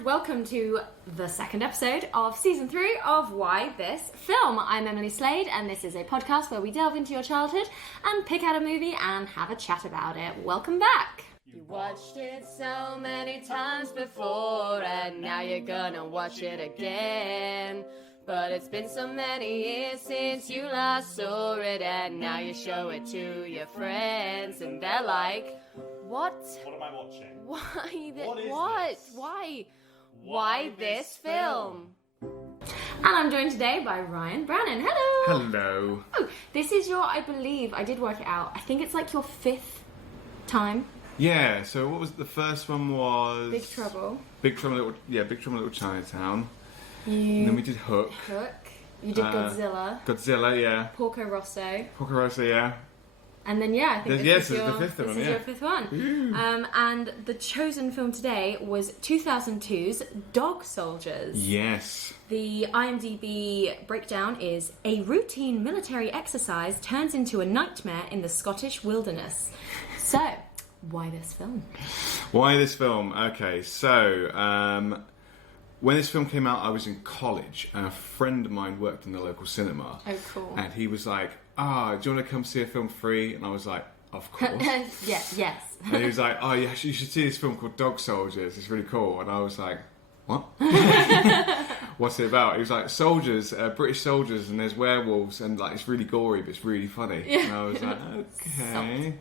and welcome to the second episode of season 3 of Why This Film. I'm Emily Slade, and this is a podcast where we delve into your childhood and pick out a movie and have a chat about it. Welcome back. You watched it so many times before, and now you're gonna watch it again. But it's been so many years since you last saw it, and now you show it to your friends, and they're like, What am I watching? Why this film? And I'm joined today by Ryan Brannon. Hello! Hello. Oh, this is your, I believe, I did work it out, I think it's like your 5th time. Yeah, so what was the first one was... Big Trouble. Big Trouble in Little Chinatown. And then we did Hook. You did Godzilla. Godzilla, yeah. Porco Rosso. Porco Rosso, yeah. And then, I think this is the fifth one, your 5th one. And the chosen film today was 2002's Dog Soldiers. Yes. The IMDb breakdown is: a routine military exercise turns into a nightmare in the Scottish wilderness. So, why this film? Why this film? Okay, so... when this film came out, I was in college, and a friend of mine worked in the local cinema. Oh, cool. And he was like, do you want to come see a film free? And I was like, of course. Yes. And he was like, oh, yeah, you should see this film called Dog Soldiers. It's really cool. And I was like, what? What's it about? He was like, soldiers, British soldiers, and there's werewolves, and like it's really gory, but it's really funny. Yeah. And I was like, okay.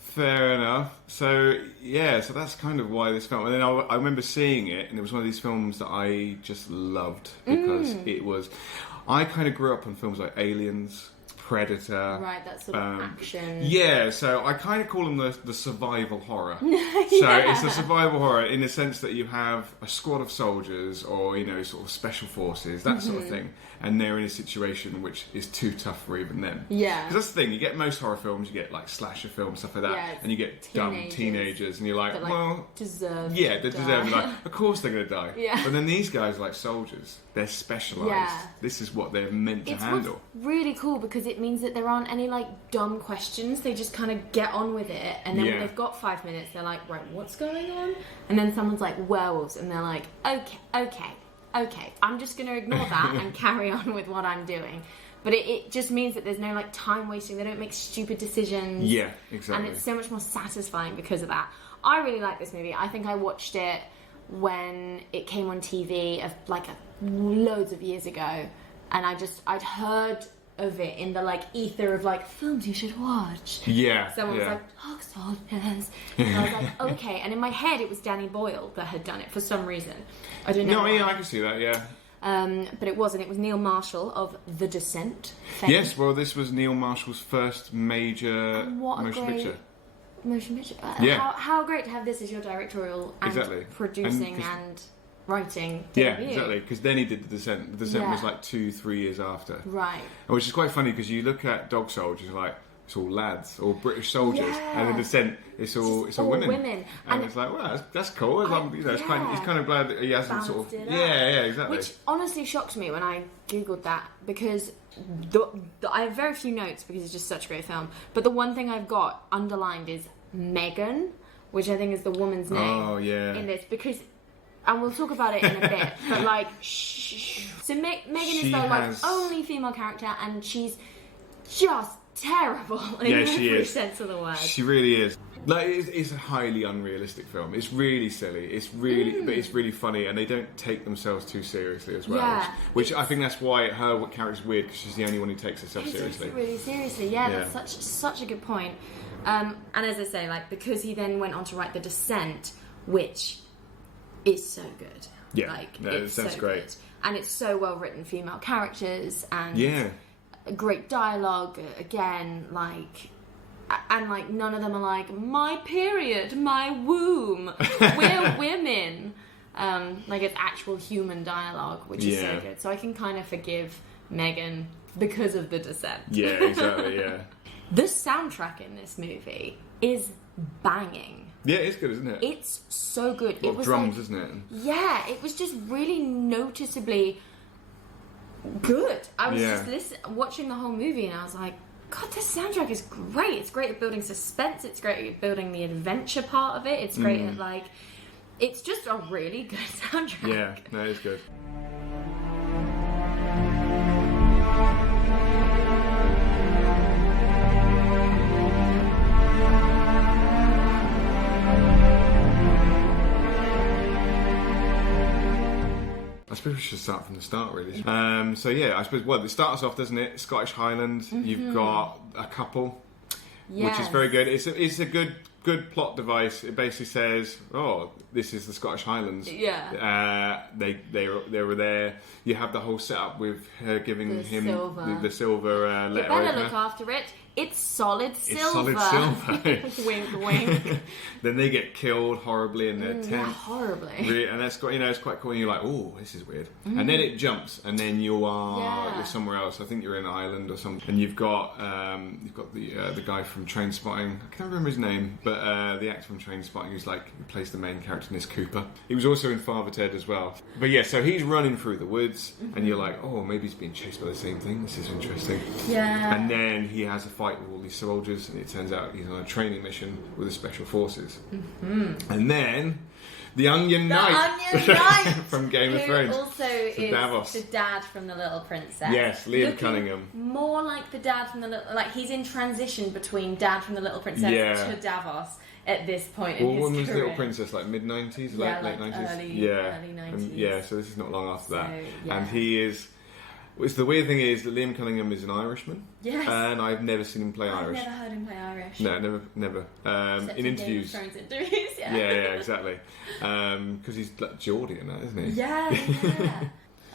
Fair enough. So that's kind of why this film. And then I remember seeing it, and it was one of these films that I just loved because it was. I kind of grew up on films like Aliens, Predator. Right, that sort of action. Yeah, so I kind of call them the survival horror. So Yeah. it's a survival horror in the sense that you have a squad of soldiers or, sort of special forces, that sort of thing. And they're in a situation which is too tough for even them. Yeah. Because that's the thing, you get most horror films, you get like slasher films, stuff like that. Yeah, and you get dumb teenagers and you're like, deserve. Yeah, they deserve. Like, of course they're going to die. Yeah. But then these guys are like soldiers. They're specialised. Yeah. This is what they're meant to handle. It's really cool because it means that there aren't any like dumb questions. They just kind of get on with it, and then when they've got 5 minutes, they're like, right, what's going on? And then someone's like, werewolves, and they're like, okay, I'm just going to ignore that and carry on with what I'm doing. But it just means that there's no like time wasting. They don't make stupid decisions. Yeah, exactly. And it's so much more satisfying because of that. I really like this movie. I think I watched it when it came on TV loads of years ago, and I'd heard of it in the like ether of like films you should watch. Yeah. Someone was like, Dog Soldiers. And I was like, okay. And in my head it was Danny Boyle that had done it for some reason. I don't know. No, yeah, I can see that, yeah. But it wasn't. It was Neil Marshall of The Descent fame. Yes, well, this was Neil Marshall's first major motion picture. Motion picture. Yeah. How great to have this as your directorial and producing and writing debut. Yeah, exactly, because then he did The Descent. The Descent was like 2-3 years after. Right. Which is quite funny because you look at Dog Soldiers, like, it's all lads, all British soldiers, and The Descent, it's all women. And it's like, well, that's cool. It's kind of glad that he hasn't Balanced sort of... it Yeah, exactly. Which honestly shocked me when I googled that, because I have very few notes because it's just such a great film, but the one thing I've got underlined is Megan, which I think is the woman's name in this, because... And we'll talk about it in a bit, but like, so Megan is the only female character, and she's just terrible in every sense of the word. She really is. Like, it's a highly unrealistic film. It's really silly. It's really, but it's really funny, and they don't take themselves too seriously as well. Yeah. Which I think that's why her character's weird, because she's the only one who takes herself seriously. Really seriously, that's such a good point. And as I say, like, because he then went on to write The Descent, which is so good. Yeah, it's so great. Good. And it's so well written, female characters, and great dialogue. Again, and none of them are like, my period, my womb, we're women. It's actual human dialogue, which is so good. So I can kind of forgive Megan because of The Descent. Yeah, exactly. Yeah. The soundtrack in this movie is banging. Yeah, it's good, isn't it? It's so good. It was drums, isn't it? Yeah, it was just really noticeably good. I was just watching the whole movie, and I was like, God, this soundtrack is great. It's great at building suspense. It's great at building the adventure part of it. It's great at It's just a really good soundtrack. Yeah, no, it's good. I suppose we should start from the start, really. So yeah, I suppose, well, it starts off, doesn't it? Scottish Highlands. You've got a couple, which is very good. It's a good plot device. It basically says, oh, this is the Scottish Highlands. Yeah. They were there. You have the whole setup with her giving him the silver letter. You better look after it. It's solid silver. It's solid silver. Wink, wink. Then they get killed horribly in their tent. Yeah, horribly. And that's it's quite cool. And you're like, oh, this is weird. And then it jumps, and then you're somewhere else. I think you're in Ireland or something. And you've got the guy from Trainspotting. I can't remember his name, but the actor from Trainspotting who's he plays the main character in this, Cooper. He was also in Father Ted as well. But yeah, so he's running through the woods, and you're like, oh, maybe he's being chased by the same thing. This is interesting. Yeah. And then he has a fight with all these soldiers, and it turns out he's on a training mission with the Special Forces. And then the Onion Knight from Game of Thrones, also is Davos. the dad from The Little Princess. Yes, Liam Looking Cunningham. More like the dad from he's in transition between dad from The Little Princess to Davos at this point in his when was career. Little Princess? Mid-90s? Yeah, late 90s? Early 90s. Yeah, so this is not long after that. Yeah. And he is... The weird thing is that Liam Cunningham is an Irishman. Yes. And I've never seen him play Irish. I've never heard him play Irish. No, never. In interviews. Game of Thrones interviews, yeah. Yeah, exactly. Because he's Geordie in that, isn't he? Yeah.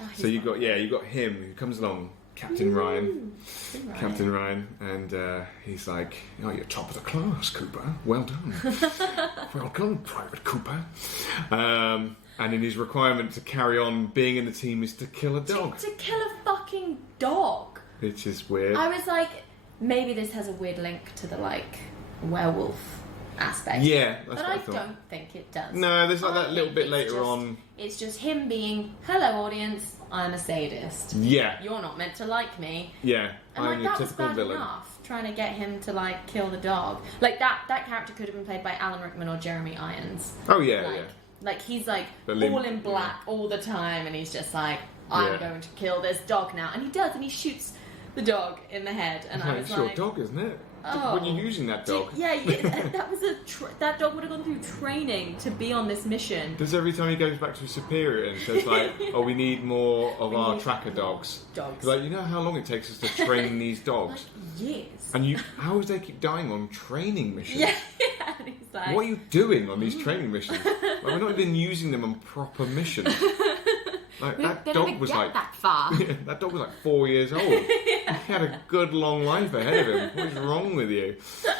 Oh, so you got him who comes along, Captain Ryan, and he's like, "Oh, you're top of the class, Cooper. Well done. Well done, Private Cooper." And in his requirement to carry on being in the team is to kill a dog. To kill a fucking dog. Which is weird. I was like, maybe this has a weird link to the werewolf aspect. Yeah, that's but what I I thought. don't think it does. No, there's that little bit it's later on. It's just him being, hello audience, I'm a sadist. Yeah. You're not meant to like me. Yeah, And I'm your that was typical bad villain. enough, trying to get him to kill the dog. That character could have been played by Alan Rickman or Jeremy Irons. Oh yeah, yeah. He's But all in black all the time, and he's just I'm going to kill this dog now. And he does, and he shoots the dog in the head. And I was it's your dog, isn't it? Oh, when you're using that dog. That was that dog would have gone through training to be on this mission. Does every time he goes back to his superior and says oh, we need more of our tracker dogs. You know how long it takes us to train these dogs? Years. And how do they keep dying on training missions? Yeah. And he's like, what are you doing on these training missions? We're not even using them on proper missions. That dog was that far. that dog was 4 years old. He had a good long life ahead of him. What is wrong with you?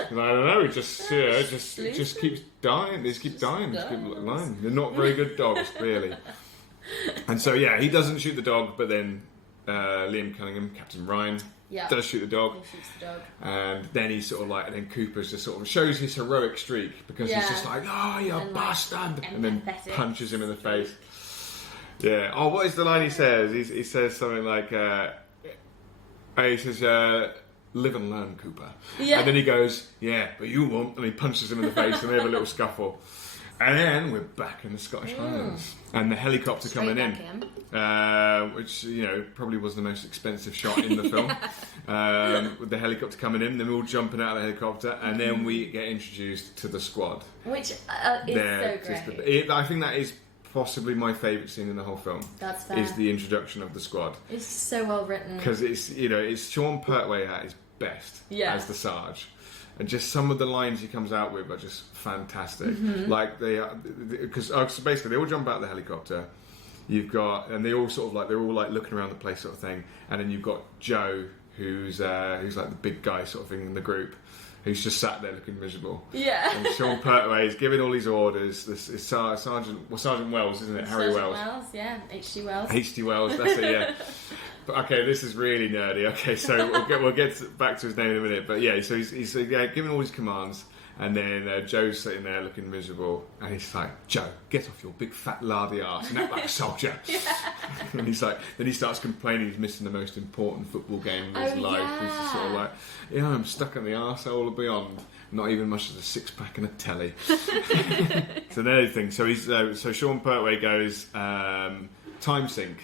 And I don't know. It just keeps dying. They just keep dying. Just keep dying. They're not very good dogs, really. And so he doesn't shoot the dog, but then Liam Cunningham, Captain Ryan, does shoot the dog. He shoots the dog. And then he's and then Cooper's just sort of shows his heroic streak because he's just oh, you bastard, and then punches him in the face. Yeah. Oh, what is the line he says? He says something like, he says, live and learn, Cooper. Yeah. And then he goes, yeah, but you won't. And he punches him in the face and they have a little scuffle. And then we're back in the Scottish Highlands. And the helicopter coming in. Which, probably was the most expensive shot in the film. With the helicopter coming in, then we're all jumping out of the helicopter, and then we get introduced to the squad. Which is so great. I think that is possibly my favourite scene in the whole film. That's fair. Is the introduction of the squad. It's so well written. Because it's Sean Pertwee at his best as the Sarge. And just some of the lines he comes out with are just fantastic. Mm-hmm. Because basically they all jump out of the helicopter. You've got, and they all sort of they're all looking around the place sort of thing. And then you've got Joe, who's the big guy sort of thing in the group, who's just sat there looking miserable. Yeah. And Sean Pertwee is giving all these orders. This is Sergeant Wells, isn't it? Harry Wells. Wells, yeah. H.G. Wells. H.G. Wells, that's it, yeah. But okay, this is really nerdy. Okay, so we'll get back to his name in a minute. But yeah, so he's giving all his commands, And then Joe's sitting there looking miserable, and he's like, Joe, get off your big fat lardy arse and act like a soldier. And he's like, then he starts complaining he's missing the most important football game of his life. Yeah. He's just sort of like, I'm stuck in the arsehole of beyond. Not even much as a six-pack and a telly. So the other thing, so Sean Pertwee goes, time sync.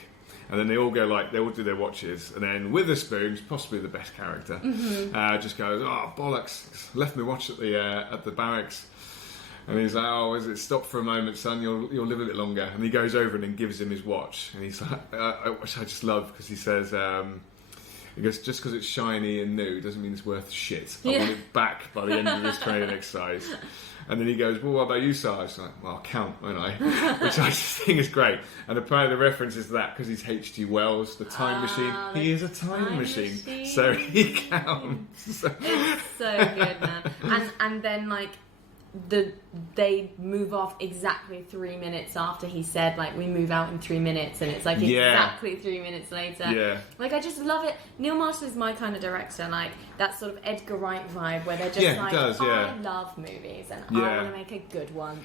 And then they all go they all do their watches, and then Witherspoon's possibly the best character. Just goes, oh bollocks, left me watch at the barracks, and he's like, oh, is it stop for a moment, son? You'll live a bit longer. And he goes over and then gives him his watch, and he's like, which I just love because he says, he goes, just because it's shiny and new doesn't mean it's worth shit. I want it back by the end of this training exercise. And then he goes, well, what about you, Sarge? Like, well, I'll count, won't I? Which I just think is great. And apparently the reference is to that because he's H.G. Wells, the time machine. He is a time machine. So he counts. It's so good, man. And then, like, they move off exactly 3 minutes after he said, like, we move out in 3 minutes, and it's like exactly 3 minutes later. Yeah. Like, I just love it. Neil Marshall is my kind of director, like that sort of Edgar Wright vibe where they're just I love movies and I want to make a good one.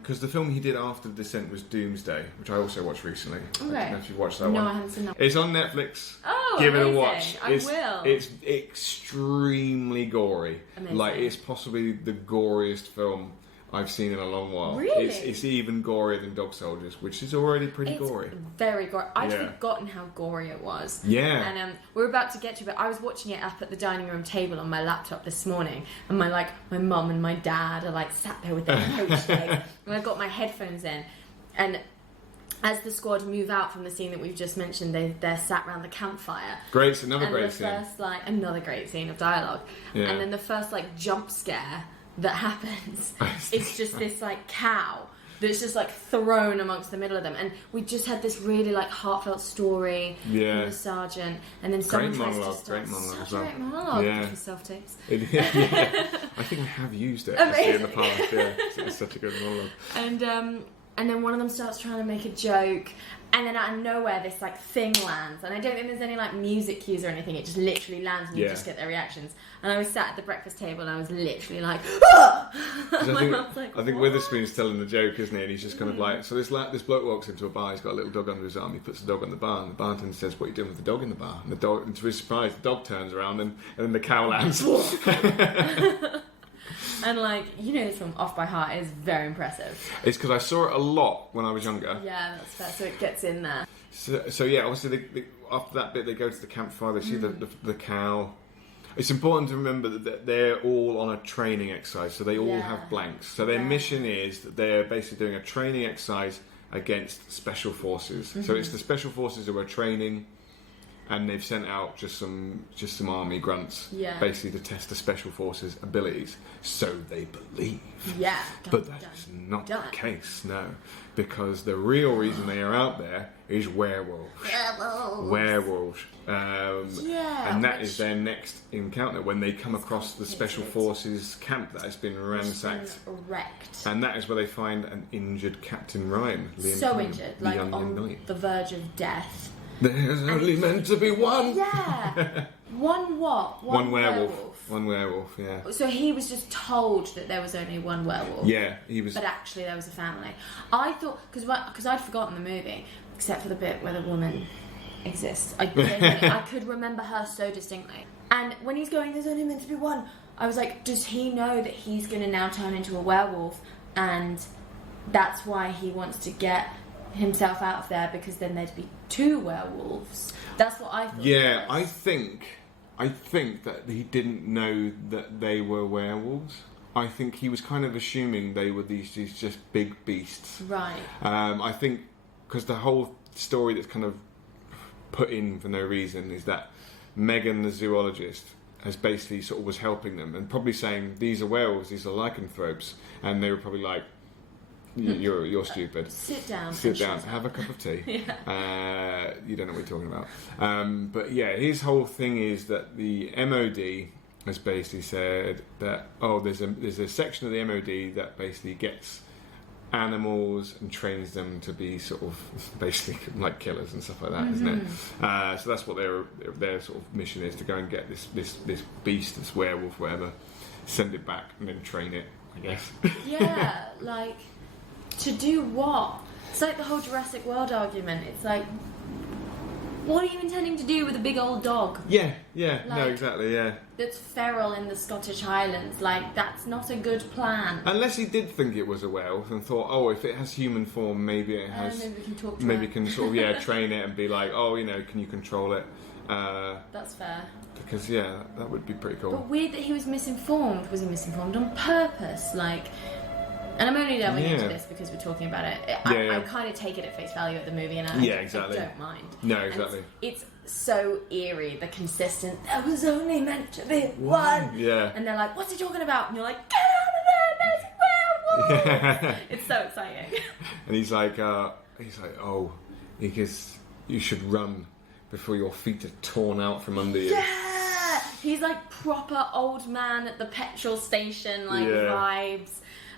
Because the film he did after The Descent was Doomsday, which I also watched recently. Okay. I don't know if you've watched that one. No, I haven't seen that. It's on Netflix. Oh, give amazing. it a watch. I will. It's extremely gory. Amazing. Like, it's possibly the goriest film I've seen in a long while. Really? It's even gorier than Dog Soldiers, which is already pretty gory. Very gory. I'd forgotten how gory it was. Yeah. And we're about to get to it, but I was watching it up at the dining room table on my laptop this morning, and my mum and my dad are like sat there with their poached eggs, and I've got my headphones in, and as the squad move out from the scene that we've just mentioned, they're sat around the campfire. Another great scene. Another great scene of dialogue. Yeah. And then the first jump scare that happens, it's just this cow that's just thrown amongst the middle of them, and we just had this really heartfelt story from the sergeant, and then someone tries to start such a great monologue for self-tapes. I think I have used it actually in the past. Yeah, it's such a good monologue. And then one of them starts trying to make a joke, and then out of nowhere this thing lands, and I don't think there's any music cues or anything. It just literally lands, and you just get their reactions. And I was sat at the breakfast table, and I was literally like, ah! I think Witherspoon's telling the joke, isn't he? And he's just kind of so this bloke walks into a bar. He's got a little dog under his arm. He puts the dog on the bar, and the bartender says, "What are you doing with the dog in the bar?" And the dog, and to his surprise, the dog turns around, and then the cow lands. And this film Off by Heart is very impressive. It's because I saw it a lot when I was younger. Yeah, that's fair. So it gets in there. So yeah, obviously after that bit they go to the campfire. They see the cow. It's important to remember that they're all on a training exercise, so they all have blanks. So their mission is that they're basically doing a training exercise against special forces. So it's the special forces who are training. And they've sent out just some army grunts, basically to test the special forces' abilities. So they believe. Yeah. But that is not the case, no. Because the real reason they are out there is werewolves. Werewolves. And that is their next encounter when they come across the special forces camp that has been ransacked. Wrecked. And that is where they find an injured Captain Ryan. Injured, on the verge of death. There's only meant to be one. Yeah. One what? One werewolf. One werewolf, yeah. So he was just told that there was only one werewolf. Yeah, he was. But actually there was a family. I thought, because I'd forgotten the movie, except for the bit where the woman exists. I could remember her so distinctly. And when he's going, there's only meant to be one, I was like, does he know that he's going to now turn into a werewolf? And that's why he wants to get himself out of there, because then there'd be two werewolves. That's what I thought. Yeah, I think that he didn't know that they were werewolves. I think he was kind of assuming they were these just big beasts. Right. I think because the whole story that's kind of put in for no reason is that Megan, the zoologist, has basically sort of was helping them and probably saying these are werewolves, these are lycanthropes, and they were probably like, You're stupid. Sit down. Have a cup of tea. You don't know what you're talking about. But yeah, his whole thing is that the MOD has basically said that there's a section of the MOD that basically gets animals and trains them to be sort of basically like killers and stuff like that, isn't it? So that's what their sort of mission is, to go and get this beast, this werewolf, whatever. send it back and then train it, I guess. Yeah, like, to do what? It's like the whole Jurassic World argument. It's like, what are you intending to do with a big old dog? Yeah, Like, no, exactly, yeah. That's feral in the Scottish Highlands. Like, that's not a good plan. Unless he did think it was a werewolf and thought, oh, if it has human form, maybe it has... maybe we can talk to maybe it. can sort of, train it and be like, oh, can you control it? That's fair. Because, that would be pretty cool. But weird that he was misinformed. Was he misinformed on purpose? Like... And I'm only delving into this because we're talking about it. I kind of take it at face value at the movie, and I don't mind. No, exactly. It's so eerie, the consistent, there was only meant to be one. Yeah. And they're like, what's he talking about? And you're like, get out of there, there's werewolves! Yeah. It's so exciting. And he's like, oh, because you should run before your feet are torn out from under you. Yeah! He's like proper old man at the petrol station, vibes.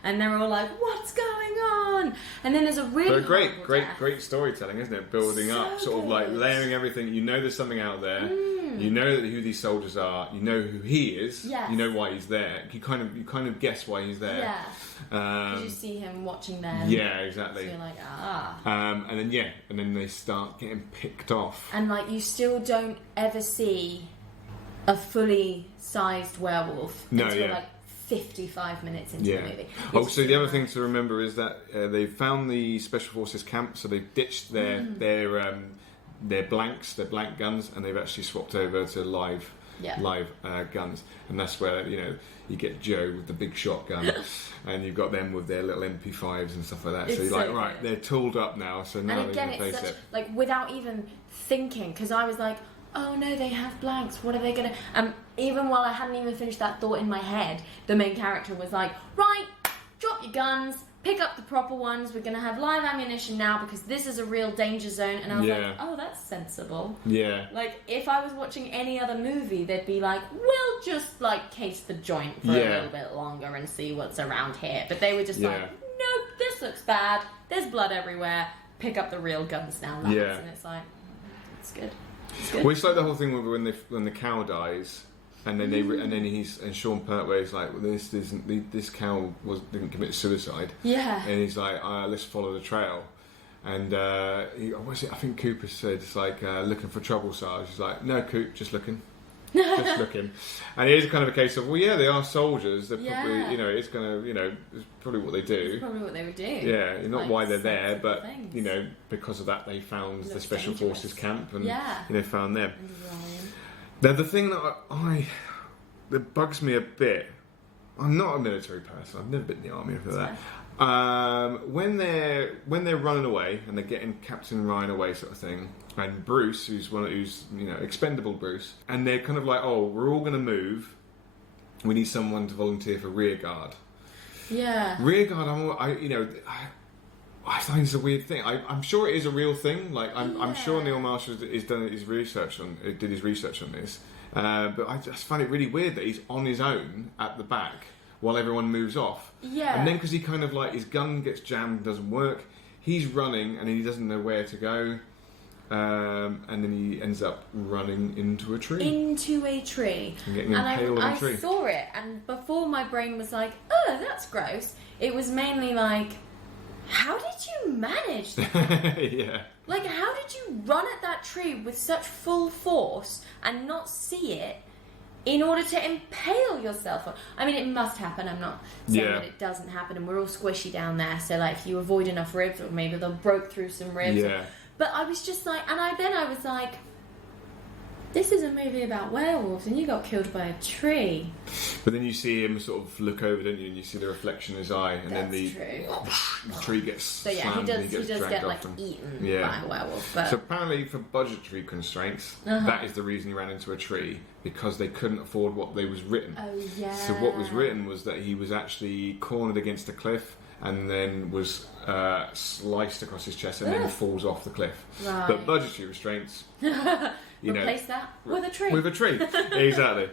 And they're all like, what's going on? And then there's a really great storytelling, isn't it? Building up, sort of like layering everything. You know there's something out there. You know who these soldiers are. You know who he is. Yes. You know why he's there. You kind of guess why he's there. Yeah. Because you see him watching them. Yeah, exactly. So you're like, ah. And then they start getting picked off. And like, you still don't ever see a fully sized werewolf until like 55 minutes into the movie. So the other thing to remember is that they found the Special Forces camp, so they've ditched their blank guns, and they've actually swapped over to live guns, and that's where you get Joe with the big shotgun, and you've got them with their little MP5s and stuff like that. So you're like, right, they're tooled up now, so now they can face it. Like, without even thinking, because I was like, oh no, they have blanks, what are they gonna... even while I hadn't even finished that thought in my head, the main character was like, right, drop your guns, pick up the proper ones, we're gonna have live ammunition now because this is a real danger zone. And I was like, oh, that's sensible. Yeah. Like, if I was watching any other movie, they'd be like, we'll just like case the joint for a little bit longer and see what's around here. But they were just like, nope, this looks bad, there's blood everywhere, pick up the real guns now, lads. And it's like, it's good. Well, it's like the whole thing when the cow dies, and then and Sean Pertway's like, well, this cow didn't commit suicide. Yeah. And he's like, let's follow the trail. And I think Cooper said it's like looking for trouble, Sarge. He's like, no, Coop, just looking. Just looking. And it is kind of a case of, well, yeah, they are soldiers. They're probably, it's going to, it's probably what they do. It's probably what they would do. Yeah, not why they're there, but, because of that, they found the Special Forces camp and, found them. Now, the thing that bugs me a bit, I'm not a military person. I've never been in the army for that. When they're running away and they're getting Captain Ryan away, sort of thing, and Bruce, who's expendable Bruce, and they're kind of like, oh, we're all going to move. We need someone to volunteer for rear guard. Yeah. Rear guard, I find it's a weird thing. I'm sure it is a real thing. Like I'm sure Neil Marhsalls did his research on this. But I just find it really weird that he's on his own at the back while everyone moves off. Yeah. And then because he kind of like his gun gets jammed, doesn't work, he's running and he doesn't know where to go. And then he ends up running into a tree. And getting impaled on a tree. I saw it, and before my brain was like, oh, that's gross, it was mainly like, how did you manage that? Yeah. Like, how did you run at that tree with such full force and not see it in order to impale yourself? I mean, it must happen. I'm not saying that it doesn't happen, and we're all squishy down there, so like, if you avoid enough ribs, or maybe they'll broke through some ribs. Yeah. But I was just like, and I was like, this is a movie about werewolves, and you got killed by a tree. But then you see him sort of look over, don't you? And you see the reflection in his eye, and then the tree gets slammed, he does get like eaten by a werewolf. But... So apparently, for budgetary constraints, that is the reason he ran into a tree, because they couldn't afford what they was written. Oh yeah. So what was written was that he was actually cornered against a cliff, and then was sliced across his chest, and then falls off the cliff. Right. But budgetary restraints. Replace that with a tree. With a tree, exactly.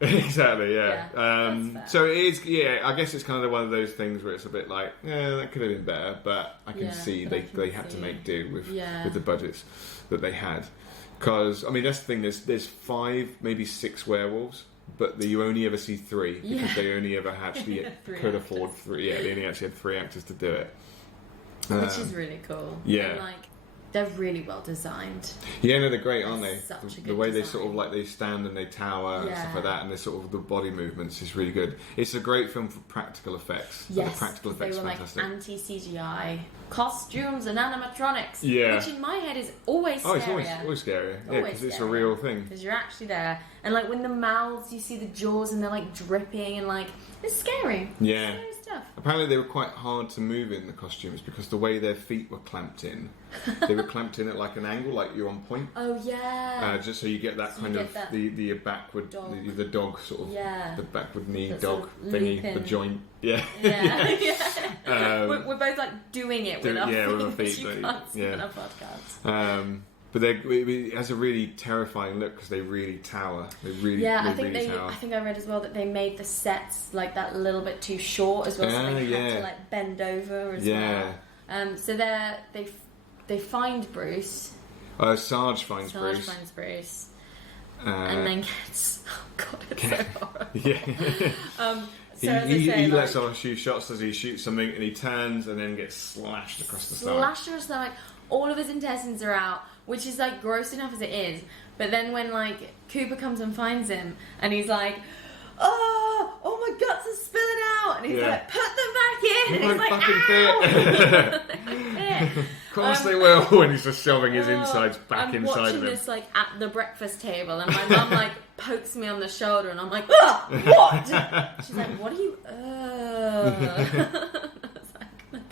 Exactly. Yeah. So it is. Yeah, I guess it's kind of one of those things where it's a bit like, that could have been better, but I can see they had to make do with the budgets that they had. Because I mean, that's the thing. There's 5, maybe 6 werewolves but you only ever see 3 because they only ever actually could afford 3. Yeah, they only actually had 3 actors to do it. Which is really cool. Yeah. And, like, they're really well designed. Yeah, no, they're great, aren't they? Such a The good way design. they sort of like they stand and they tower and stuff like that, and the sort of the body movements is really good. It's a great film for practical effects. Yes, the practical effects they were fantastic. like anti-CGI costumes and animatronics. Yeah. Which in my head is always scarier. Oh, it's always scarier. Yeah, because it's a real thing. Because you're actually there. And like when the mouths, you see the jaws and they're like dripping and like, it's scary. Yeah. Scary stuff. Apparently they were quite hard to move in, the costumes, because the way their feet were clamped in. They were clamped in at like an angle, like you're on point. Oh, yeah. Just so you get that kind of, the backward, the dog sort of, the backward knee that dog sort of thingy, looping. the joint. Yeah. Yeah. We're both like doing it with our feet, with our which feet. you can't see in our podcast. But it has a really terrifying look because they really tower. They really, I tower. think I read as well that they made the sets like that a little bit too short as well, so they had to like bend over as well. So they find Bruce. Sarge finds Bruce. And then gets... Oh God, it's so horrible. Yeah. So as I say, he lets off a few shots as he shoots something, and he turns and then gets slashed across the stomach. Slashed across the stomach. All of his intestines are out, which is like gross enough as it is. But then when like Cooper comes and finds him, and he's like, "Oh my guts are spilling out," and he's like, "Put them back in." And he's like, "Ow!" Of course they will. And he's just shoving his insides back inside of him. I'm watching this like at the breakfast table, and my mum like pokes me on the shoulder, and I'm like, "Ah, what?" She's like, "What are you?"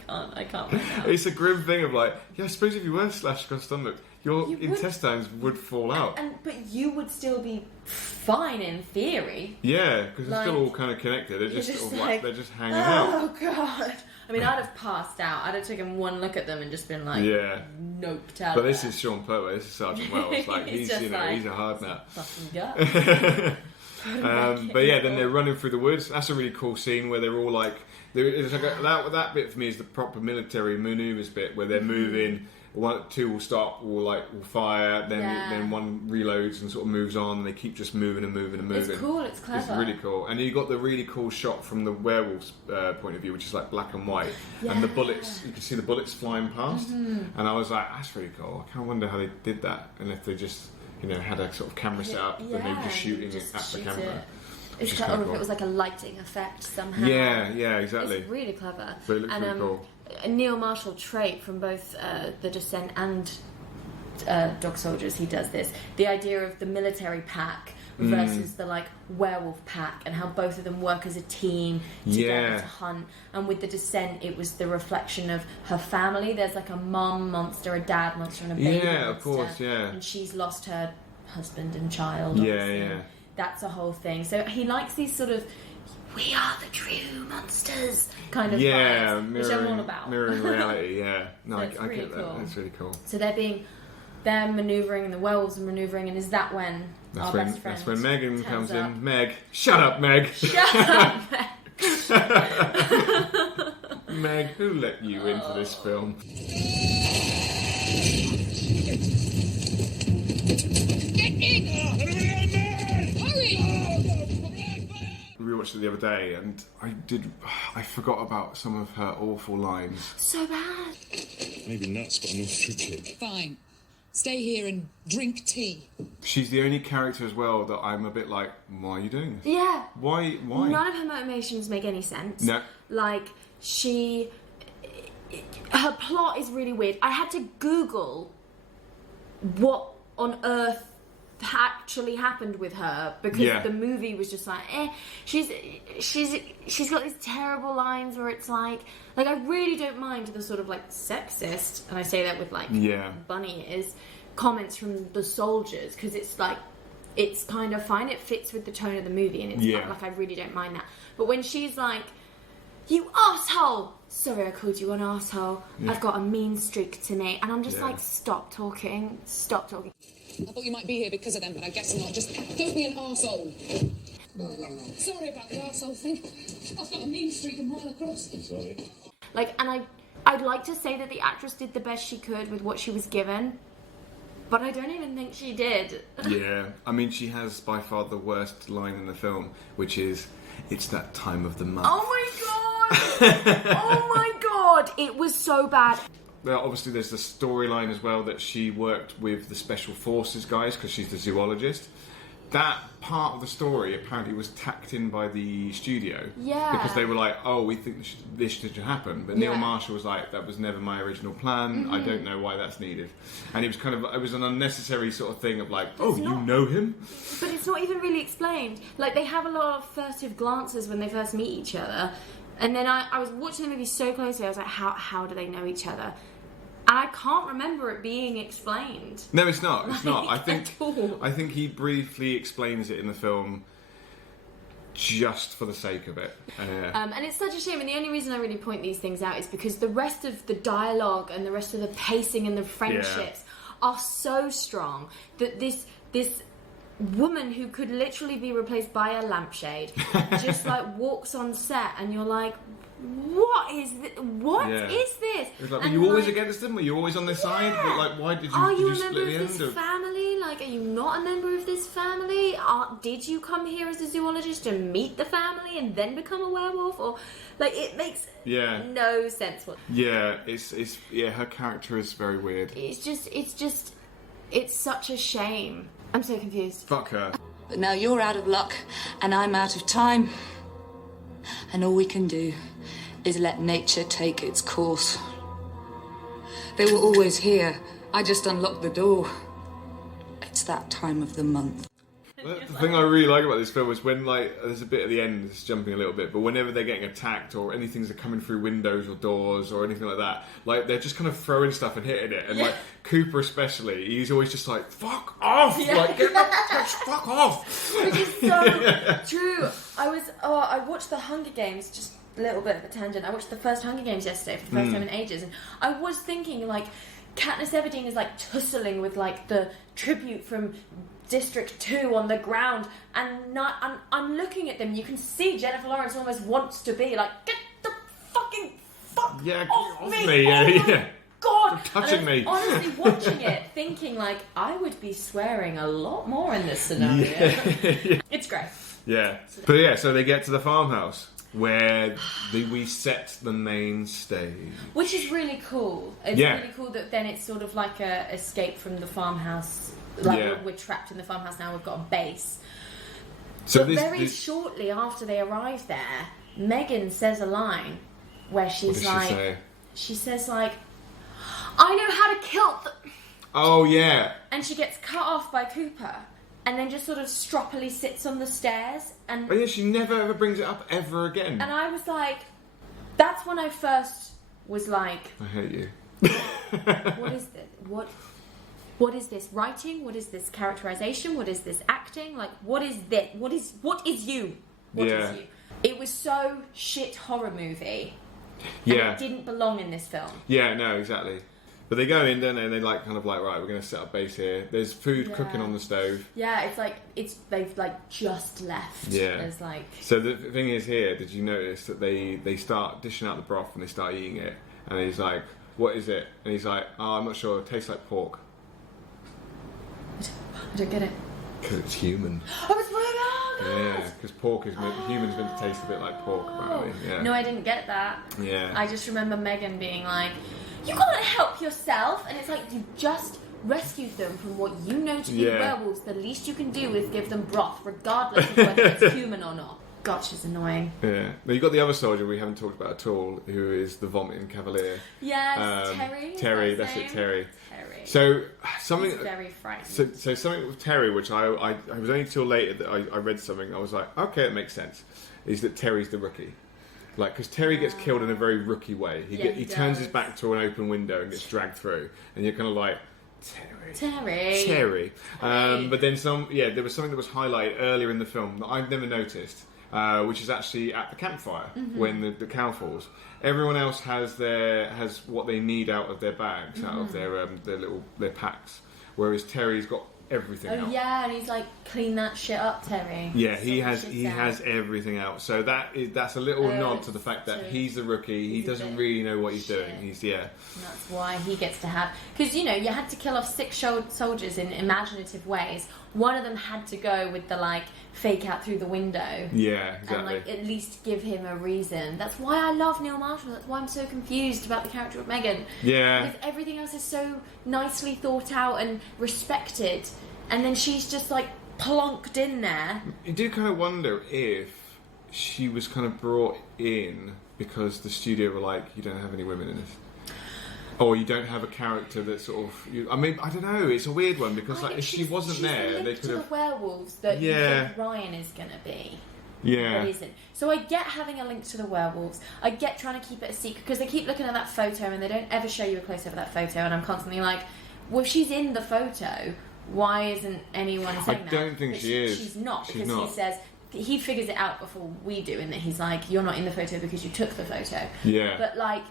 I can't right now. It's a grim thing of like, I suppose if you were slashed across the stomach, your intestines would fall out. But you would still be fine in theory. Yeah, because they're still all kind of connected. They're just sort of like they're just hanging out. Oh God! I mean, I'd have passed out. I'd have taken one look at them and just been like, noped out. But this is Sean Pertwee. This is Sergeant Wells. Like he's he's a hard nut. Fucking gut. But yeah, then they're running through the woods. That's a really cool scene where they're all like, it's like that bit for me is the proper military manoeuvres bit where they're moving. Two will stop, will fire, then one reloads and sort of moves on, and they keep just moving and moving and moving. It's cool. It's clever. It's really cool, and you got the really cool shot from the werewolves' point of view, which is like black and white, and the bullets. You can see the bullets flying past, and I was like, that's really cool. I kind of wonder how they did that, and if they just had a sort of camera set up and they were just shooting it at the camera. It's kind of, or if it was like a lighting effect somehow. Yeah, exactly. It's really clever. But it looks really cool. Neil Marshall trait from both The Descent and Dog Soldiers, he does this. The idea of the military pack versus the like werewolf pack, and how both of them work as a team together to hunt. And with The Descent, it was the reflection of her family. There's like a mum monster, a dad monster, and a baby monster. Yeah, of course, yeah. And she's lost her husband and child. Yeah. That's a whole thing. So he likes these sort of, we are the true monsters kind of vibes, which I'm all about. Mirroring reality, yeah. No, So I get that. That's really cool. So they're manoeuvring, and the werewolves are manoeuvring, and is that when our best friend That's when Megan comes up. in. Meg, shut up, Meg. Shut up, Meg. Meg, who let you into this film? We watched it the other day, and I forgot about some of her awful lines. So bad. Maybe nuts, but I'm not fruitcake. Fine. Stay here and drink tea. She's the only character as well that I'm a bit like, why are you doing this? Yeah. Why? None of her motivations make any sense. No. Like, her plot is really weird. I had to Google what on earth actually happened with her, because the movie was just like, she's got these terrible lines where it's like I really don't mind the sort of like sexist, and I say that with like bunny ears, comments from the soldiers, because it's like, it's kind of fine, it fits with the tone of the movie, and it's like I really don't mind that. But when she's like, you arsehole, sorry I called you an arsehole, I've got a mean streak to me, and I'm just like, stop talking. I thought you might be here because of them, but I guess not. Just don't be an arsehole. Sorry about the arsehole thing. I've got a mean streak a mile across. Sorry. Like, and I'd like to say that the actress did the best she could with what she was given, But I don't even think she did. Yeah, I mean, she has by far the worst line in the film, which is, "It's that time of the month." Oh my god! Oh my god! It was so bad. Well, obviously there's the storyline as well that she worked with the special forces guys because she's the zoologist. That part of the story apparently was tacked in by the studio. Yeah. Because they were like, oh, we think this should happen. But Neil Yeah. Marshall was like, that was never my original plan. I don't know why that's needed. And it was it was an unnecessary sort of thing of like, oh, you know him? But it's not even really explained. Like, they have a lot of furtive glances when they first meet each other. And then I was watching the movie so closely, I was like, how do they know each other? And I can't remember it being explained. No, it's not. It's not. Like, at all. I think he briefly explains it in the film just for the sake of it. And it's such a shame, and the only reason I really point these things out is because the rest of the dialogue and the rest of the pacing and the friendships are so strong that this woman who could literally be replaced by a lampshade just like walks on set, and you're like, what is this? What is this? It's like, were And you always against them? Were you always on their side? But like, why did you? Are you did a member split the of this end family? Like, are you not a member of this family? Did you come here as a zoologist to meet the family and then become a werewolf? Or like, it makes no sense. Yeah, it's her character is very weird. It's such a shame. I'm so confused. Fuck her. But now you're out of luck, and I'm out of time. And all we can do is let nature take its course. They were always here. I just unlocked the door. It's that time of the month. The thing I really like about this film is when, like, there's a bit at the end, it's jumping a little bit, but whenever they're getting attacked or anything's coming through windows or doors or anything like that, like, they're just kind of throwing stuff and hitting it. And, like, Cooper especially, he's always just like, fuck off! Yeah. Like, fuck off! Which is so true. I watched the Hunger Games, just a little bit of a tangent. I watched the first Hunger Games yesterday for the first time in ages, and I was thinking, like, Katniss Everdeen is, like, tussling with, like, the tribute from District 2 on the ground, and I'm looking at them. You can see Jennifer Lawrence almost wants to be like, get the fucking fuck off me! Oh my God! You're touching and I was me. honestly watching it, thinking like, I would be swearing a lot more in this scenario. It's great. Yeah. But yeah, so they get to the farmhouse where we set the main stage. Which is really cool. It's really cool that then it's sort of like a escape from the farmhouse. Like, we're trapped in the farmhouse now, we've got a base. So but very shortly after they arrive there, Megan says a line where she's like... She says, like, I know how to kill Oh, yeah. And she gets cut off by Cooper. And then just sort of stroppily sits on the stairs. And yeah, she never ever brings it up ever again. And I was like... That's when I first was like... I hate you. What is this? What is this writing? What is this characterization? What is this acting? Like, what is this? What is you? What is you? It was so shit horror movie. And it didn't belong in this film. Yeah, no, exactly. But they go in, don't they? And they like kind of like, right, we're going to set up base here. There's food cooking on the stove. Yeah, it's like they've like just left. Yeah. There's like. So the thing is here, did you notice that they start dishing out the broth and they start eating it, and he's like, what is it? And he's like, oh, I'm not sure. It tastes like pork. I don't get it. Because it's human. Oh, it's really Yeah, because pork is humans meant to taste a bit like pork, apparently. Yeah. No, I didn't get that. Yeah. I just remember Megan being like, you can't help yourself. And it's like, you just rescued them from what you know to be werewolves. The least you can do is give them broth, regardless of whether it's human or not. God, she's annoying. Yeah. Now, you've got the other soldier we haven't talked about at all, who is the vomiting cavalier. Yes, Terry. Terry, that's it, Terry. Terry. So, something... He's very frightened. So something with Terry, which I was only till later that I read something, I was like, okay, it makes sense, is that Terry's the rookie. Like, because Terry gets killed in a very rookie way. He turns his back to an open window and gets dragged through, and you're kind of like, Terry. But then there was something that was highlighted earlier in the film that I've never noticed, which is actually at the campfire when the cow falls. Everyone else has what they need out of their bags, out of their packs. Whereas Terry's got everything Oh out. yeah, and he's like, clean that shit up, Terry. Yeah, he Sort has the he shit out. has everything out. So that's a little nod to the fact that so he's the rookie. He he's a doesn't bit really know what he's shit. doing. He's And that's why he gets to have... Because, you know, you had to kill off 6 soldiers in imaginative ways. One of them had to go with the, like, fake out through the window. Yeah, exactly. And, like, at least give him a reason. That's why I love Neil Marshall. That's why I'm so confused about the character of Megan. Yeah. Because everything else is so nicely thought out and respected. And then she's just, like, plonked in there. You do kind of wonder if she was kind of brought in because the studio were like, you don't have any women in this. Or you don't have a character that sort of... I mean, I don't know. It's a weird one because like, if she wasn't there, they could have... the werewolves that you think Ryan is going to be. Yeah. But isn't. So I get having a link to the werewolves. I get trying to keep it a secret because they keep looking at that photo and they don't ever show you a close-up of that photo. And I'm constantly like, well, if she's in the photo, why isn't anyone saying that? I don't think but she is. She's not She's because not. he says... He figures it out before we do in that he's like, you're not in the photo because you took the photo. Yeah. But like...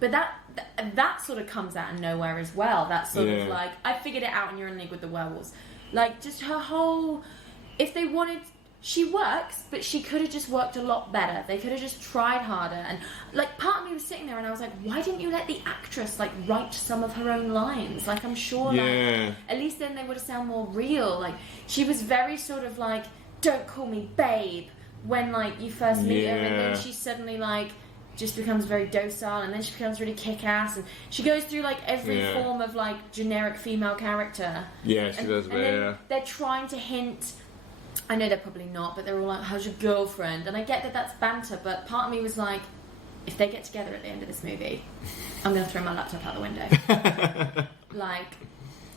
But that sort of comes out of nowhere as well. That sort of like, I figured it out and you're in league with the werewolves. Like, just her whole... If they wanted... She works, but she could have just worked a lot better. They could have just tried harder. And, like, part of me was sitting there and I was like, why didn't you let the actress, like, write some of her own lines? Like, I'm sure, like... At least then they would have sounded more real. Like, she was very sort of like, don't call me babe, when, like, you first meet her. And then she's suddenly, like... just becomes very docile, and then she becomes really kick-ass, and she goes through like every form of like generic female character. Yeah, she does. And then they're trying to hint. I know they're probably not, but they're all like, "How's your girlfriend?" And I get that that's banter, but part of me was like, if they get together at the end of this movie, I'm going to throw my laptop out the window. Like,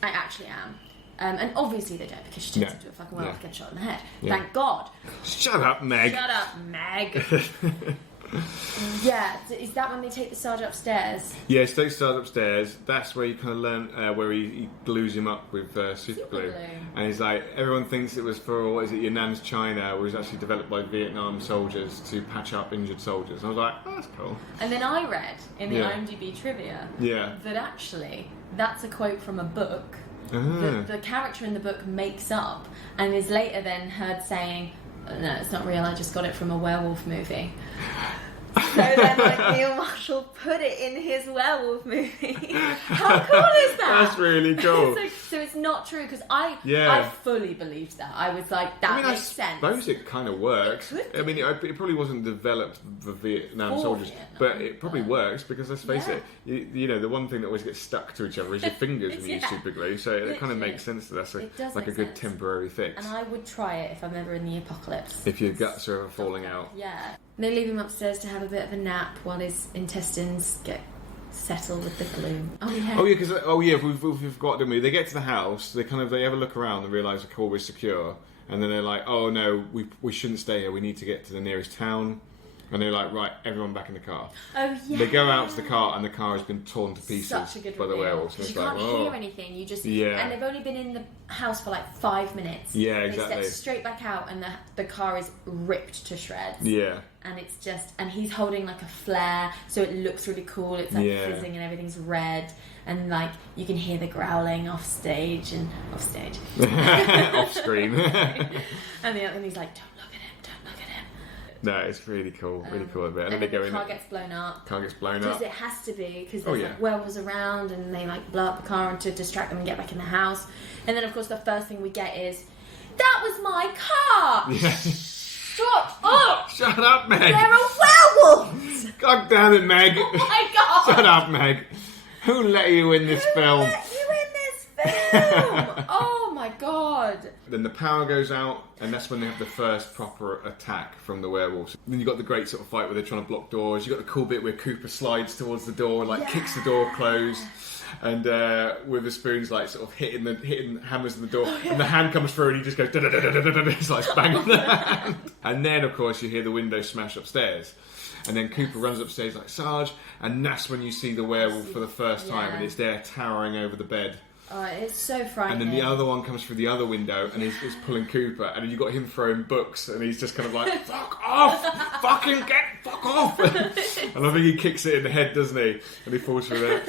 I actually am. And obviously they don't, because she turns into a fucking werewolf, gets shot in the head. Thank God. Shut up, Meg. Shut up, Meg. Yeah, is that when they take the sergeant upstairs? Yeah, so they start upstairs. That's where you kind of learn where he glues him up with super glue. And he's like, everyone thinks it was for, what is it, your nan's China, where it was actually developed by Vietnam soldiers to patch up injured soldiers. And I was like, oh, that's cool. And then I read in the IMDb trivia that actually that's a quote from a book that the character in the book makes up and is later then heard saying, no, it's not real, I just got it from a werewolf movie. So then, like, Neil Marshall put it in his werewolf movie. How cool is that? That's really cool. So it's not true, because I fully believed that. I was like, that makes sense. I suppose it kind of works. I mean, it probably wasn't developed for Vietnam soldiers, but it probably works, because let's face it, you know, the one thing that always gets stuck to each other is your fingers when you use super glue, so it kind of makes sense that that's like a good temporary fix. And I would try it if I'm ever in the apocalypse. If your guts are ever falling out. Yeah. They leave him upstairs to have a bit of a nap while his intestines get settled with the glue. Oh yeah, we've got, didn't we? They get to the house, they have a look around and realise the core is secure, and then they're like, oh no, we shouldn't stay here, we need to get to the nearest town. And they're like, right, everyone back in the car. Oh, yeah. They go out to the car, and the car has been torn to pieces by the werewolves. You can't hear anything. You just and they've only been in the house for like 5 minutes. Yeah, exactly. They step straight back out, and the car is ripped to shreds. Yeah. And it's just, and he's holding like a flare, so it looks really cool. It's like fizzing, and everything's red, and like you can hear the growling off screen. Off screen. and he's like, don't look at him. No, it's really cool, really cool. And then they go in. The car gets blown up. Because it has to be, because there's like werewolves around, and they like blow up the car to distract them and get back in the house. And then, of course, the first thing we get is, that was my car! Yeah. Shut up! Shut up, Meg! There are werewolves! God damn it, Meg! Oh my God! Shut up, Meg! Who let you in this film? Who let you in this film? Oh my God! Then the power goes out, and that's when they have the first proper attack from the werewolves. Then you got the great sort of fight where they're trying to block doors. You got the cool bit where Cooper slides towards the door, like kicks the door closed, and with the spoons like sort of hitting hammers in the door, and the hand comes through, and he just goes da-da-da-da-da-da-da. It's like banging the hand. And then of course you hear the window smash upstairs. And then Cooper runs upstairs like, Sarge, and that's when you see the werewolf for the first time, and it's there towering over the bed. Oh, it's so frightening. And then the other one comes through the other window, and he's pulling Cooper, and then you got him throwing books, and he's just kind of like, fuck off! Fuck off! And I think he kicks it in the head, doesn't he? And he falls through there.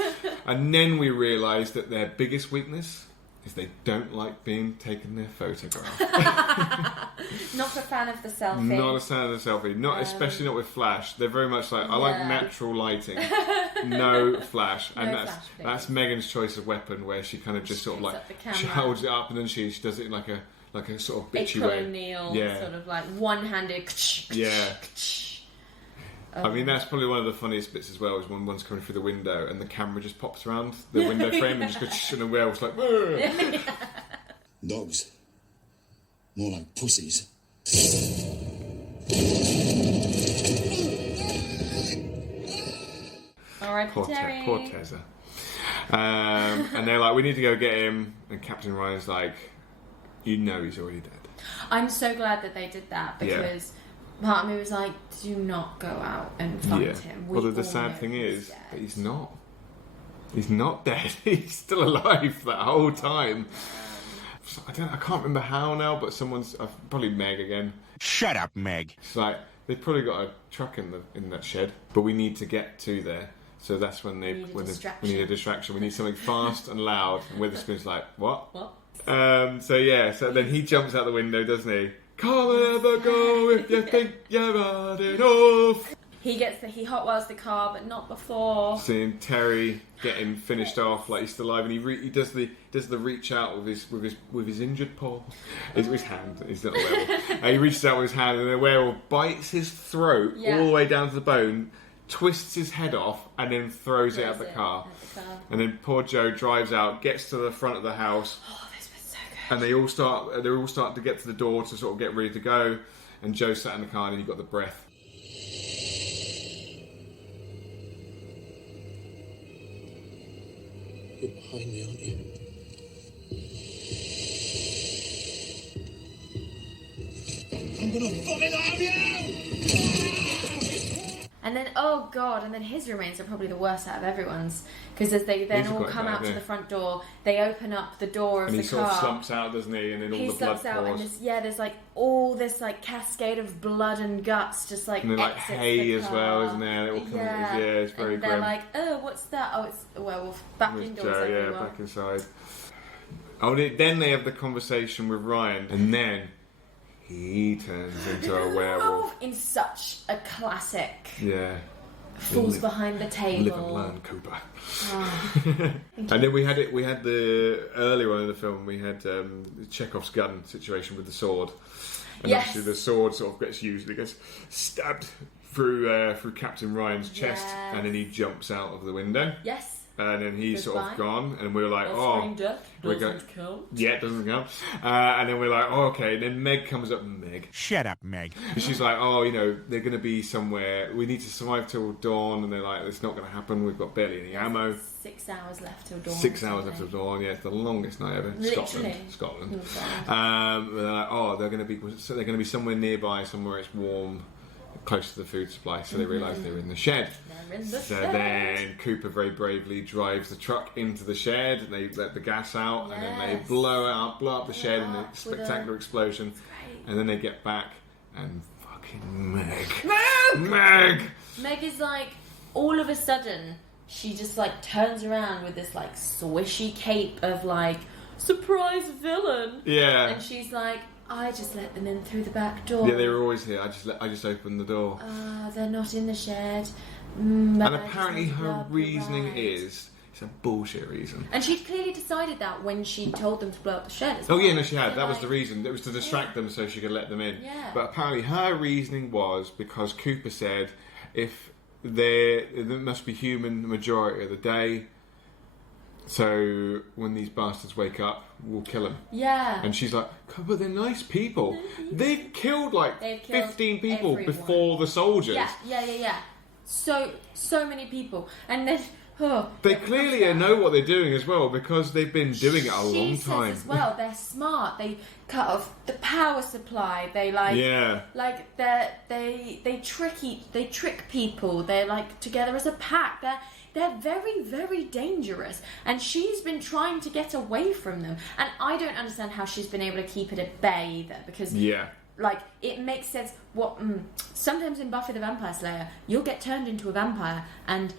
And then we realise that their biggest weakness is they don't like being taken their photograph. Not a fan of the selfie. Not a fan of the selfie. Not especially not with flash. They're very much like I like natural lighting. No flash. And that's Megan's choice of weapon, where she kind of just sort of like she holds it up and then she does it in like a sort of bitchy way. Neil, sort of like one-handed. Yeah. I mean, that's probably one of the funniest bits as well, is when one's coming through the window and the camera just pops around the window frame and just goes, and the werewolf's like, Dogs. More like pussies. Alright, Terry. Poor Tessa. And they're like, we need to go get him. And Captain Ryan's like, you know he's already dead. I'm so glad that they did that, because part of me was like, do not go out and find him. Well, the sad thing is that he's not. He's not dead. He's still alive that whole time. I can't remember how now, but someone's probably Meg again. Shut up, Meg. It's like they've probably got a truck in that shed, but we need to get to there. So that's when we need a distraction. We need something fast and loud. And Witherspoon's like, what? So then he jumps out the window, doesn't he? Come ever go if you think you've had enough. He hotwires the car, but not before. Seeing Terry getting finished off like he's still alive, and he does the reach out with his injured paw, his hand. He's not a werewolf. He reaches out with his hand, and the werewolf bites his throat all the way down to the bone, twists his head off, and then throws it at the car. And then poor Joe drives out, gets to the front of the house. And they're all starting to get to the door to sort of get ready to go. And Joe sat in the car and he got the breath. You're behind me, aren't you? I'm gonna vomit on you! And then, oh god, and then his remains are probably the worst out of everyone's, because as they then all come out to the front door, they open up the door of the car. And he sort of slumps out, doesn't he? And then all the blood pours. And there's like all this like cascade of blood and guts just like and then like exits hay the as car. well, isn't there? It all comes, it's very and grim. they're like, oh, what's that? Oh, it's a werewolf. Back indoors, everyone. Back inside. Oh, then they have the conversation with Ryan, and then he turns into a werewolf. In such a classic. Yeah. Falls behind the table. Live and learn, Cooper. And then we had the earlier on in the film, we had Chekhov's gun situation with the sword. And obviously the sword sort of gets used, it gets stabbed through Captain Ryan's chest, and then he jumps out of the window. Yes. And then he's sort of gone, and we're like, doesn't count. Yeah, it doesn't count. And then we're like, okay. And then Meg comes up. Meg. Shut up, Meg. And she's like, they're going to be somewhere. We need to survive till dawn. And they're like, it's not going to happen. We've got barely any ammo. 6 hours left till dawn. 6 hours left till dawn. Yeah, it's the longest night ever. Literally. Scotland. They're like, they're going to be somewhere nearby, somewhere it's warm, close to the food supply. So they realise they're in the shed. Then Cooper very bravely drives the truck into the shed, and they let the gas out, and then they blow up the shed in a spectacular explosion. And then they get back, and fucking Meg is like, all of a sudden, she just like turns around with this like swishy cape of like, surprise villain. Yeah. And she's like, I just let them in through the back door. Yeah, they were always here. I just opened the door. They're not in the shed. And apparently her reasoning is, it's a bullshit reason. And she'd clearly decided that when she told them to blow up the shed as well. Oh yeah, no, she had. That was the reason. It was to distract them so she could let them in. Yeah. But apparently her reasoning was because Cooper said, if there must be human the majority of the day, so when these bastards wake up, we'll kill them. Yeah. And she's like, but they're nice people. They've killed 15 people before the soldiers. Yeah. So many people. And then... they clearly know what they're doing as well, because they've been doing it a long time. As well, they're smart. They cut off the power supply. They they trick people. They're like together as a pack. They're very, very dangerous. And she's been trying to get away from them. And I don't understand how she's been able to keep it at bay either, because it makes sense. Sometimes in Buffy the Vampire Slayer, you'll get turned into a vampire, and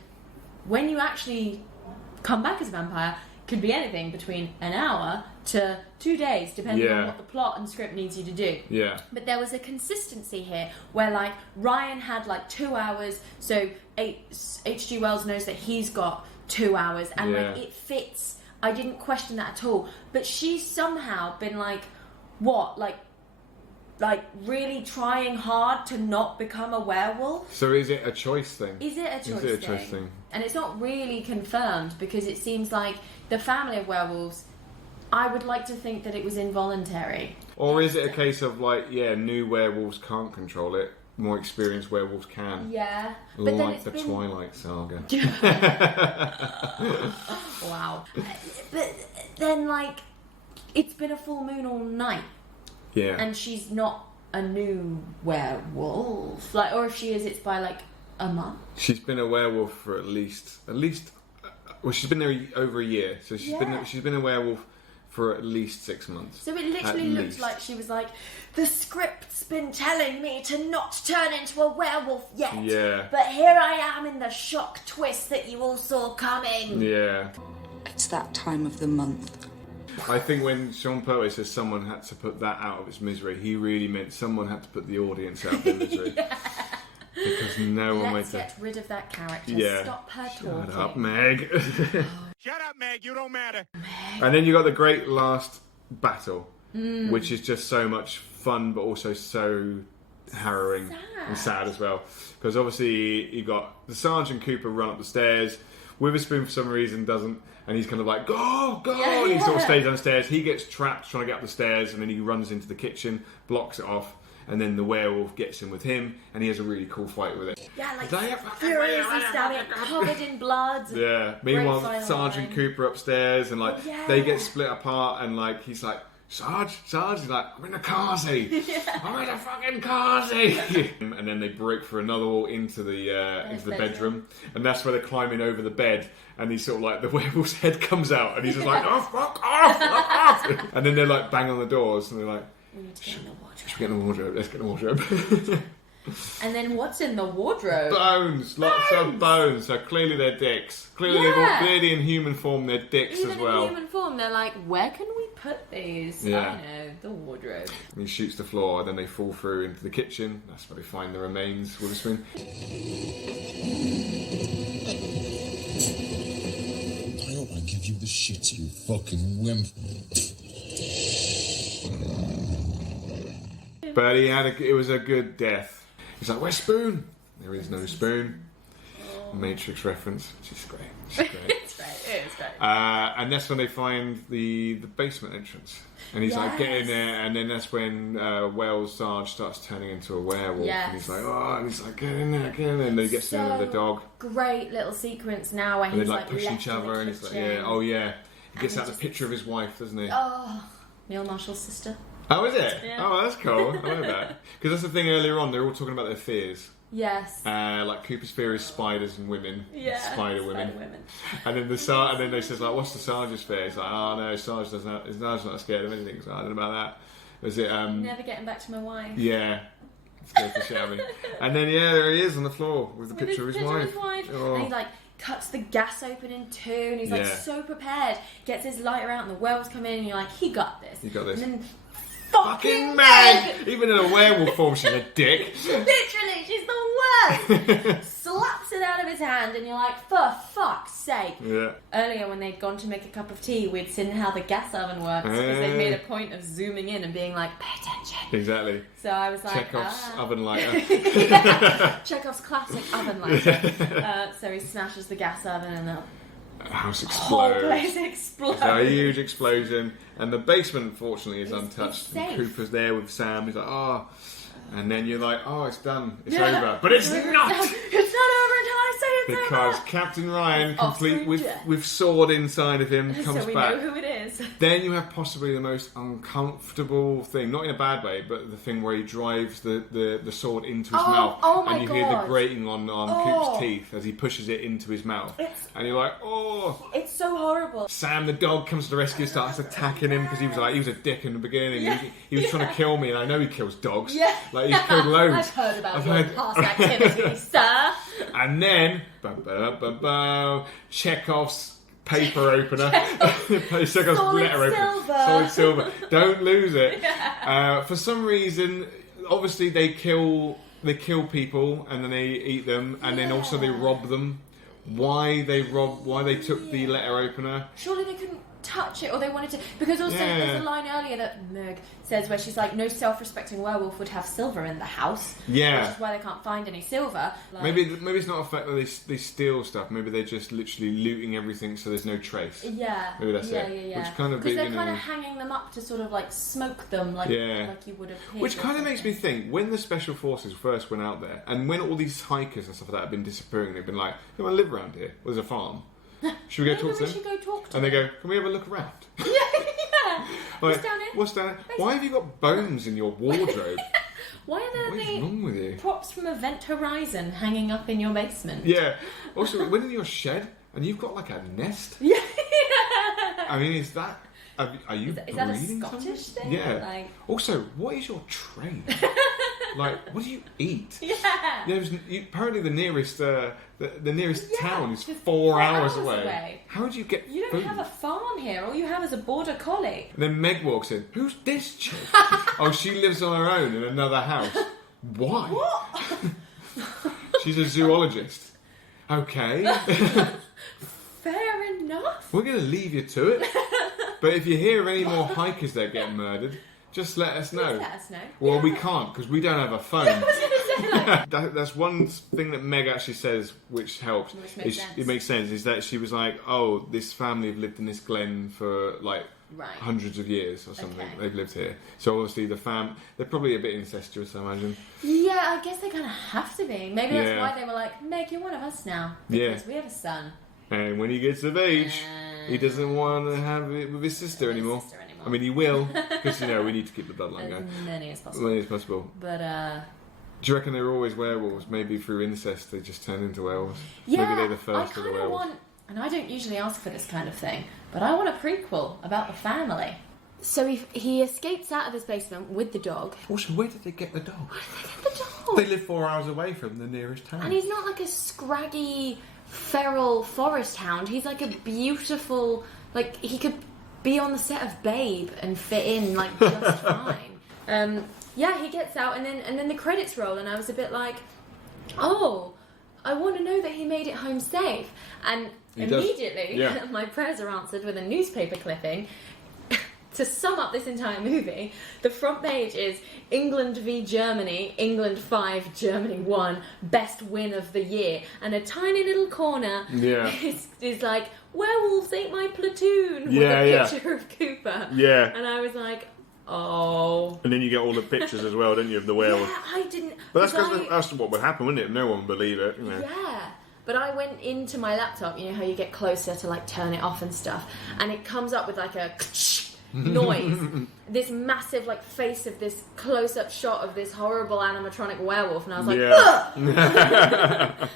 when you actually come back as a vampire, could be anything between an hour to 2 days, depending on Yeah. what the plot and script needs you to do. Yeah. But there was a consistency here where, like, Ryan had like 2 hours, so H.G. Wells knows that he's got 2 hours, and like Yeah. it fits. I didn't question that at all. But she's somehow been like, what, like really trying hard to not become a werewolf. So is it a choice thing? Is it a choice, Is it a choice thing? And it's not really confirmed, because it seems like the family of werewolves, I would like to think that it was involuntary. Or is it a case of like, yeah, new werewolves can't control it, more experienced werewolves can? Yeah. But then Like it's the been... Twilight Saga. Wow. But then, like, it's been a full moon all night, Yeah. and she's not a new werewolf. Like, or if she is, it's by like a month. She's been a werewolf for at least. Well, she's been there over a year, so she's been a werewolf for at least 6 months. So it literally looked like she was like, the script's been telling me to not turn into a werewolf yet. Yeah. But here I am in the shock twist that you all saw coming. Yeah. It's that time of the month. I think when Sean Pertwee says someone had to put that out of its misery, he really meant someone had to put the audience out of their misery. Because no one Let's made get rid of that character. Yeah. Stop her talking. Shut up, Meg. Shut up, Meg. You don't matter. And then you got the great last battle, which is just so much fun, but also so harrowing and sad as well. Because obviously you got the Sergeant Cooper run up the stairs. Witherspoon for some reason doesn't, and he's kind of like, go, and he sort of stays downstairs. He gets trapped trying to get up the stairs, and then he runs into the kitchen, blocks it off, and then the werewolf gets in with him, and he has a really cool fight with it. Yeah, like Like, furiously stabbing, covered in blood. Yeah. Meanwhile, final Sergeant line. Cooper upstairs, and like Yeah. they get split apart, and like he's like, Sarge, he's like, I'm in a car seat. I'm in a fucking car seat. And then they break through another wall into the bedroom, and that's where they're climbing over the bed. And he's sort of like, the werewolf's head comes out, and he's just like, oh, fuck off. And then they're like bang on the doors, and they're like, We need to get in the wardrobe. should we get in the wardrobe? Let's get in the wardrobe. And then what's in the wardrobe? Bones, lots of bones. So clearly they're dicks. Clearly in human form they're dicks Even as well. in human form, they're like, where can we put these? Yeah. I know, the wardrobe. And he shoots the floor, then they fall through into the kitchen. That's where they find the remains with a spoon. I hope I give you the shit, you fucking wimp. But it was a good death. He's like, where's Spoon? There is no Spoon. Matrix reference, which is great. It's great, it is great. And that's when they find the basement entrance. And he's like, get in there. And then that's when Wells Sarge starts turning into a werewolf. Yes. And he's like, oh, and he's like, get in there. And then he gets in there with the dog. Great little sequence now where And they he's like push left each in the other. And he's like, kitchen. yeah, oh yeah. He gets And out the just- picture of his wife, doesn't he? Oh, Neil Marhsalls' sister. Oh, is it? Yeah. Oh, that's cool. I like that. Because that's the thing earlier on, they're all talking about their fears. Yes. Like Cooper's fear is spiders and women. Yeah. Spider women. And then and then they says like, what's the Sarge's fear? It's like, oh no, Sarge Sarge's not scared of anything. So I don't know about that. Was it? Never getting back to my wife. Yeah. Scared the shit out of me. And then there he is on the floor with the With picture of his wife. Oh. And he like cuts the gas open in two, and he's like Yeah. so prepared. Gets his lighter out, and the werewolves come in, and you're like, he got this. He got this. And then Fucking Meg! Even in a werewolf form, she's a dick. Literally, she's the worst. Slaps it out of his hand, and you're like, for fuck's sake. Yeah. Earlier, when they'd gone to make a cup of tea, we'd seen how the gas oven works, because they made a point of zooming in and being like, pay attention. Exactly. So I was like, Chekhov's oven lighter. Chekhov's classic oven lighter. So he smashes the gas oven, and the House whole explodes. place explodes. There's a huge explosion, and the basement, unfortunately, is It's untouched. safe. And Cooper's there with Sam. He's like, oh, and then you're like, oh, it's done, it's over, but it's not, It's not over until I say it's because over. Captain Ryan, Off complete screen death. with sword inside of him, comes So we back. know who it is. Then you have possibly the most uncomfortable thing, not in a bad way, but the thing where he drives the sword into his mouth, oh my and you hear the God. grating on Coop's teeth as he pushes it into his mouth, and you're like, oh. It's so horrible. Sam the dog comes to the rescue, starts attacking him because he was a dick in the beginning. Yeah. He was trying to kill me, and I know he kills dogs. Yeah. Like he's killed loads. I've heard about your past activity, sir. And then, Chekhov's paper opener, Chekhov's Solid letter opener. silver. Solid silver. Don't lose it. For some reason, obviously they kill people and then they eat them, and then also they rob them. Why they took the letter opener? Surely they couldn't touch it, or they wanted to, because also there's a line earlier that Meg says where she's like, no self-respecting werewolf would have silver in the house, which is why they can't find any silver. Like, maybe it's not a fact that they steal stuff. Maybe they're just literally looting everything so there's no trace. Maybe that's it. Which kind of, because they're kind of hanging them up to sort of like smoke them, like you would have. Which kind of makes me think, when the special forces first went out there, and when all these hikers and stuff like that have been disappearing, they've been like, "Come on, live around here. There's a farm. Should we go talk to them?" And they go, "Can we have a look around?" What's down here? What's down here? Why have you got bones in your wardrobe? Why are there What is wrong with you? props from Event Horizon hanging up in your basement? Yeah. Also, when in your shed and you've got like a nest. Yeah. I mean, is that? Are you Is that a breeding Scottish something? thing? Yeah. Like... Also, what is your trade? Like, what do you eat? Yeah. Apparently, the nearest town is 4 hours away. How do you get You don't food? have a farm here. All you have is a border collie. And then Meg walks in. Who's this chick? Oh, she lives on her own in another house. Why? What? She's a zoologist. Okay. Fair enough. We're going to leave you to it. But if you hear any more hikers that get murdered, just let us know. Let us know. Well, we can't because we don't have a phone. I was going to say, like... That's one thing that Meg actually says, which helps. Which makes sense. It makes sense. Is that she was like, "Oh, this family have lived in this glen for like hundreds of years or something. Okay. They've lived here." So obviously they're probably a bit incestuous, I imagine. Yeah, I guess they kind of have to be. Maybe that's why they were like, Meg, you're one of us now. Because we have a son. And when he gets of age, he doesn't want to have it with his sister anymore. I mean, he will, because, we need to keep the bloodline going. As many as possible. As many as possible. But, do you reckon they were always werewolves? Maybe through incest they just turned into werewolves? yeah, Maybe they're the first of the werewolves. want, and I don't usually ask for this kind of thing, but I want a prequel about the family. So he escapes out of his basement with the dog. Also, where did they get the dog? The dog! They live 4 hours away from the nearest town. And he's not like a scraggy, feral forest hound. He's like a beautiful, like, he could be on the set of Babe and fit in, like, just fine. Yeah, he gets out, and then the credits roll, and I was a bit like, oh, I want to know that he made it home safe. And He does. immediately, my prayers are answered with a newspaper clipping. To sum up this entire movie, the front page is England v Germany, England 5, Germany 1, best win of the year. And a tiny little corner is like, werewolves ate my platoon, with a picture of Cooper. Yeah. And I was like, oh. And then you get all the pictures as well, don't you, of the werewolf? Yeah, I didn't... But that's what would happen, wouldn't it? No one would believe it, Yeah. But I went into my laptop, you know how you get closer to, like, turn it off and stuff, and it comes up with, like, a... noise. This massive like face of this close-up shot of this horrible animatronic werewolf, and I was like, ugh!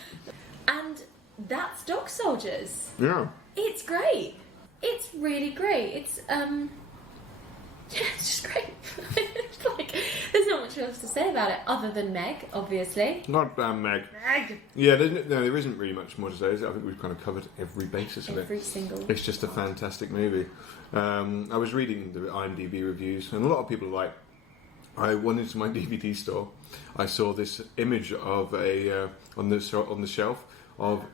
And that's Dog Soldiers. Yeah. It's great. It's really great. It's it's just great. It's like, there's not much else to say about it other than Meg, obviously. Not Meg. Meg. Yeah, there isn't really much more to say. I think we've kind of covered every basis of it. Every single. It's just a fantastic movie. I was reading the IMDb reviews, and a lot of people are like, I went into my DVD store, I saw this image of on the shelf of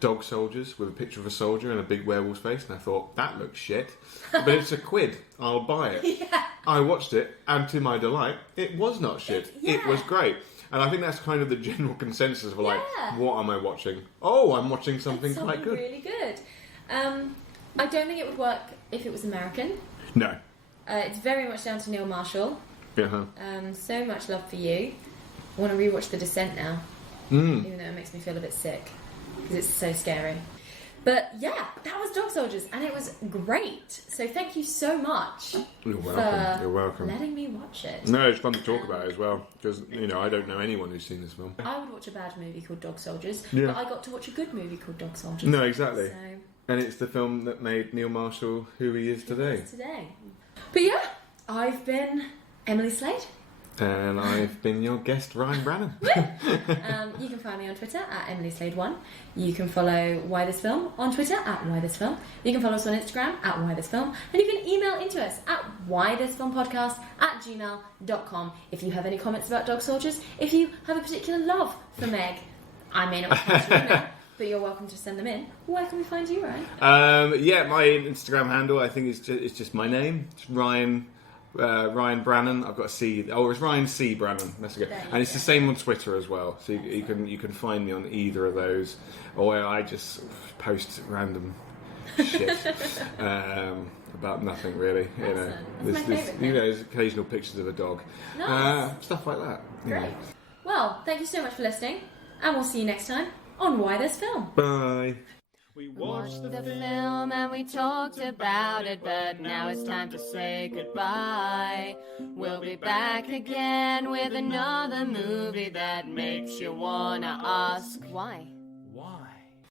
Dog Soldiers with a picture of a soldier and a big werewolf's face, and I thought, that looks shit, but it's £1, I'll buy it. Yeah. I watched it, and to my delight, it was not shit. It was great. And I think that's kind of the general consensus of like, what am I watching? Oh, I'm watching something quite good. Really good. I don't think it would work if it was American. No. It's very much down to Neil Marshall. Uh-huh. So much love for you. I want to rewatch The Descent now, even though it makes me feel a bit sick because it's so scary. But yeah, that was Dog Soldiers, and it was great. So thank you so much. You're welcome. You're welcome. Letting me watch it. No, it's fun to talk about it as well because I don't know anyone who's seen this film. I would watch a bad movie called Dog Soldiers, Yeah. but I got to watch a good movie called Dog Soldiers. No, exactly. So, and it's the film that made Neil Marshall who he is today. But yeah, I've been Emily Slade. And I've been your guest, Ryan Brannon. You can find me on Twitter at EmilySlade1. You can follow Why This Film on Twitter at Why This Film. You can follow us on Instagram at Why This Film. And you can email into us at whythisfilmpodcast@gmail.com if you have any comments about Dog Soldiers. If you have a particular love for Meg, I may not reply to your email, but you're welcome to send them in. Where can we find you, Ryan? My Instagram handle, I think, is just my name. It's Ryan Brannon. I've got a C. Oh, it's Ryan C. Brannon. That's good. And it's the same on Twitter as well. So you can find me on either of those. Or I just post random shit about nothing really. There's occasional pictures of a dog. Nice. Stuff like that. Great. Well, thank you so much for listening, and we'll see you next time on Why This Film. Bye. We watched the film and we talked about it, but now it's time to say goodbye. We'll be back again with another movie that makes you wanna ask why. Why?